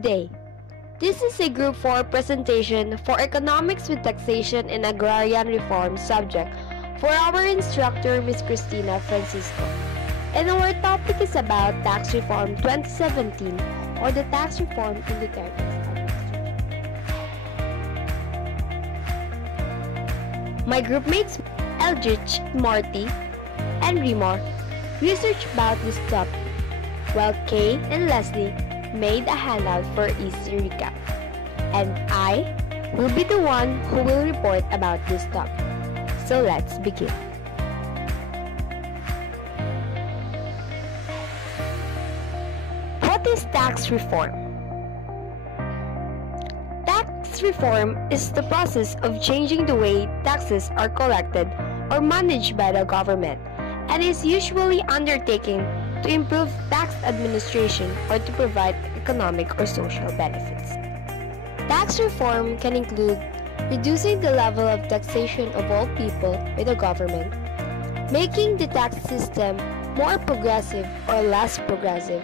Good day. This is a Group 4 presentation for Economics with Taxation and Agrarian Reform subject for our instructor, Ms. Kristina Francisco. And our topic is about Tax Reform 2017 or the tax reform in Duterte's administration. My groupmates Eldrych, Marti, and Rhimar researched about this topic, while Kaye and Lestlie made a handout for easy recap. And I will be the one who will report about this topic. So let's begin. What is tax reform? Tax reform is the process of changing the way taxes are collected or managed by the government, and is usually undertaken to improve tax administration or to provide economic or social benefits. Tax reform can include reducing the level of taxation of all people by the government, making the tax system more progressive or less progressive,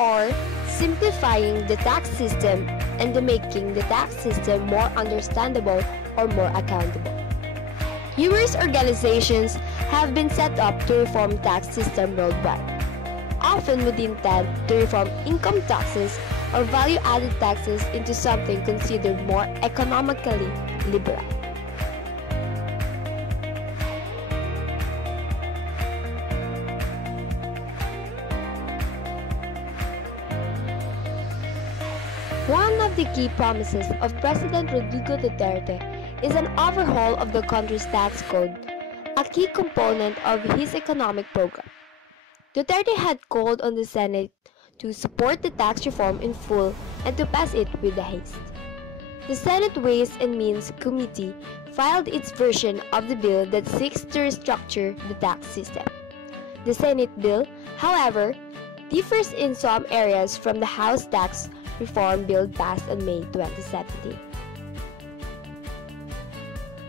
or simplifying the tax system and making the tax system more understandable or more accountable. Numerous organizations have been set up to reform tax system worldwide, often with the intent to reform income taxes or value-added taxes into something considered more economically liberal. One of the key promises of President Rodrigo Duterte is an overhaul of the country's tax code, a key component of his economic program. Duterte had called on the Senate to support the tax reform in full and to pass it with haste. The Senate Ways and Means Committee filed its version of the bill that seeks to restructure the tax system. The Senate bill, however, differs in some areas from the House tax reform bill passed in May 2017.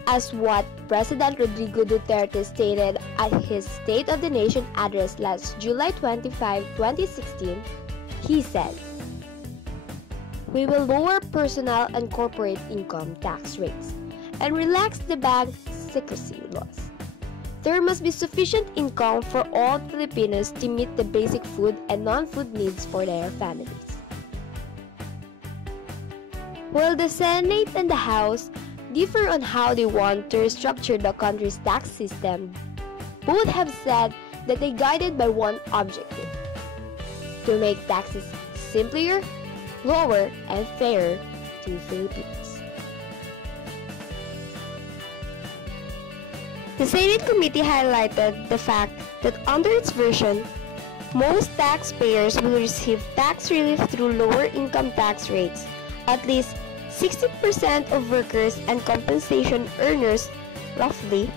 As what President Rodrigo Duterte stated at his State of the Nation address last July 25, 2016, he said, "We will lower personal and corporate income tax rates and relax the bank secrecy laws. There must be sufficient income for all Filipinos to meet the basic food and non-food needs for their families." While the Senate and the House differ on how they want to restructure the country's tax system, both have said that they guided by one objective: to make taxes simpler, lower, and fairer to Filipinos. The Senate committee highlighted the fact that under its version, most taxpayers will receive tax relief through lower income tax rates. At least 60% of workers and compensation earners, roughly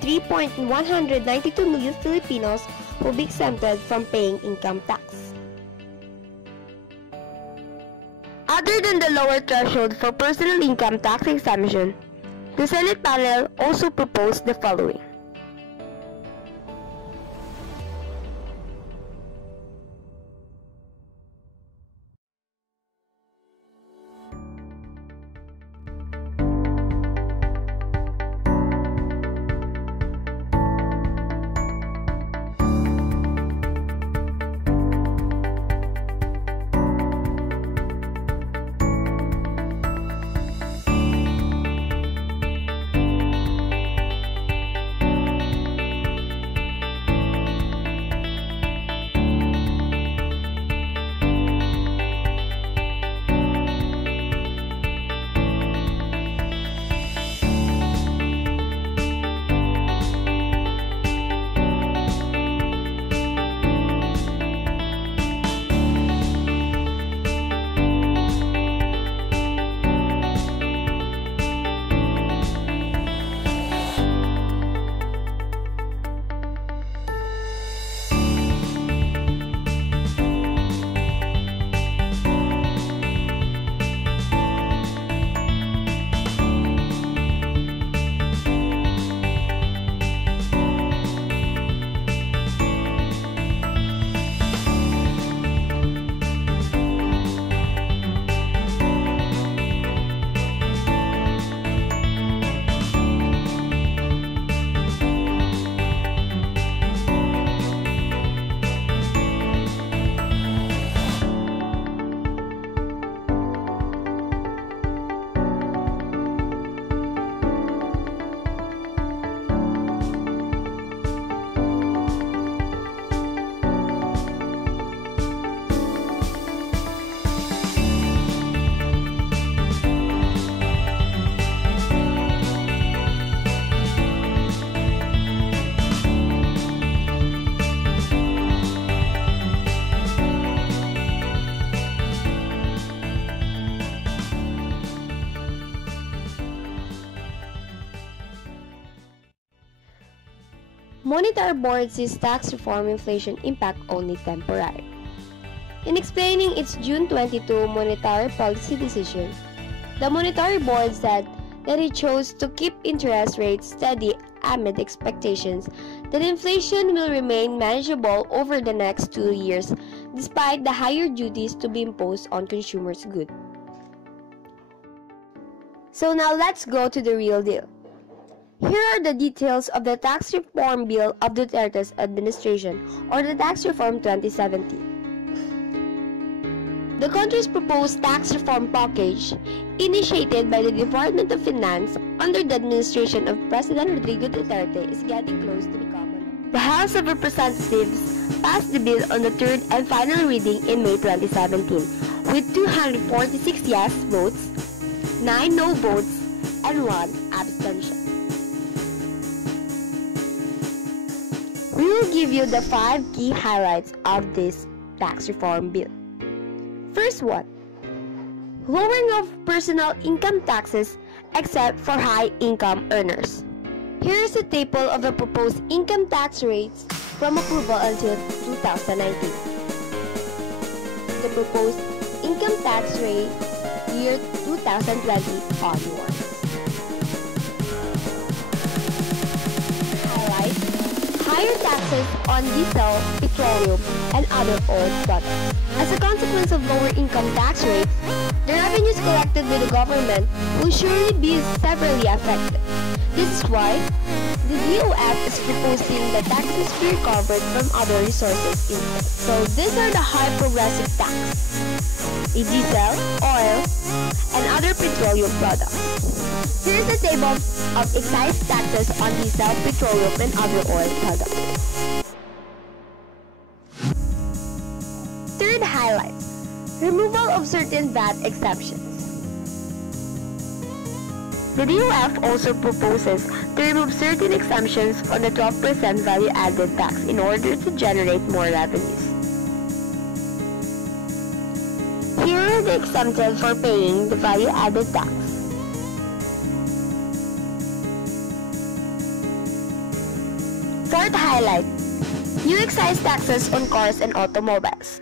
3.192 million Filipinos, will be exempted from paying income tax. Other than the lower threshold for personal income tax exemption, the Senate panel also proposed the following. Monetary Board sees tax reform inflation impact only temporary. In explaining its June 22 monetary policy decision, the Monetary Board said that it chose to keep interest rates steady amid expectations that inflation will remain manageable over the next 2 years despite the higher duties to be imposed on consumers' goods. So now let's go to the real deal. Here are the details of the tax reform bill of Duterte's administration, or the Tax Reform 2017. The country's proposed tax reform package, initiated by the Department of Finance under the administration of President Rodrigo Duterte, is getting close to becoming law. The House of Representatives passed the bill on the third and final reading in May 2017 with 246 yes votes, 9 no votes, and 1 abstention. We will give you the 5 key highlights of this tax reform bill. First one, lowering of personal income taxes except for high-income earners. Here is a table of the proposed income tax rates from approval until 2019. The proposed income tax rate year 2020 onward. Higher taxes on diesel, petroleum, and other oil products. As a consequence of lower income tax rates, the revenues collected by the government will surely be severely affected. This is why the DOF is proposing that taxes be recovered from other resources instead. So these are the high progressive tax: a diesel, oil, and other petroleum products. Here is a table of excise taxes on diesel, petroleum, and other oil products. Third highlight, removal of certain VAT exemptions. The DOF also proposes to remove certain exemptions on the 12% value-added tax in order to generate more revenues. Here are the exempted for paying the value-added tax. Fourth highlight, new excise taxes on cars and automobiles.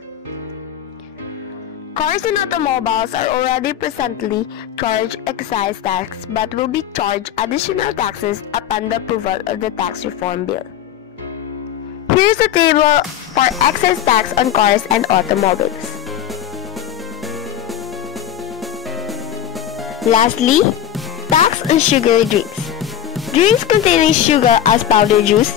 Cars and automobiles are already presently charged excise tax but will be charged additional taxes upon the approval of the tax reform bill. Here is a table for excise tax on cars and automobiles. Lastly, tax on sugary drinks. Drinks containing sugar as powder juice,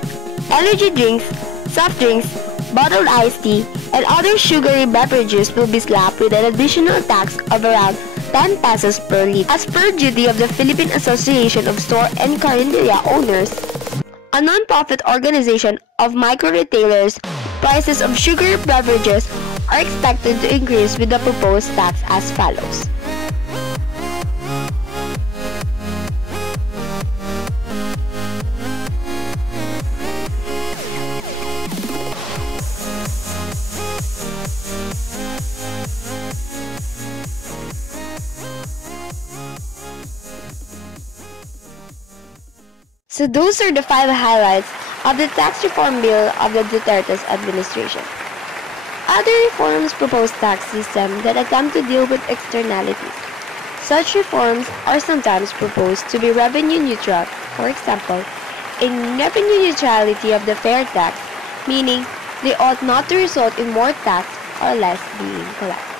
energy drinks, soft drinks, bottled iced tea, and other sugary beverages will be slapped with an additional tax of around 10 pesos per liter. As per duty of the Philippine Association of Store and Carinderia Owners, a non-profit organization of micro-retailers, prices of sugary beverages are expected to increase with the proposed tax as follows. So those are the 5 highlights of the tax reform bill of the Duterte's administration. Other reforms propose tax system that attempt to deal with externalities. Such reforms are sometimes proposed to be revenue neutral, for example, in revenue neutrality of the fair tax, meaning they ought not to result in more tax or less being collected.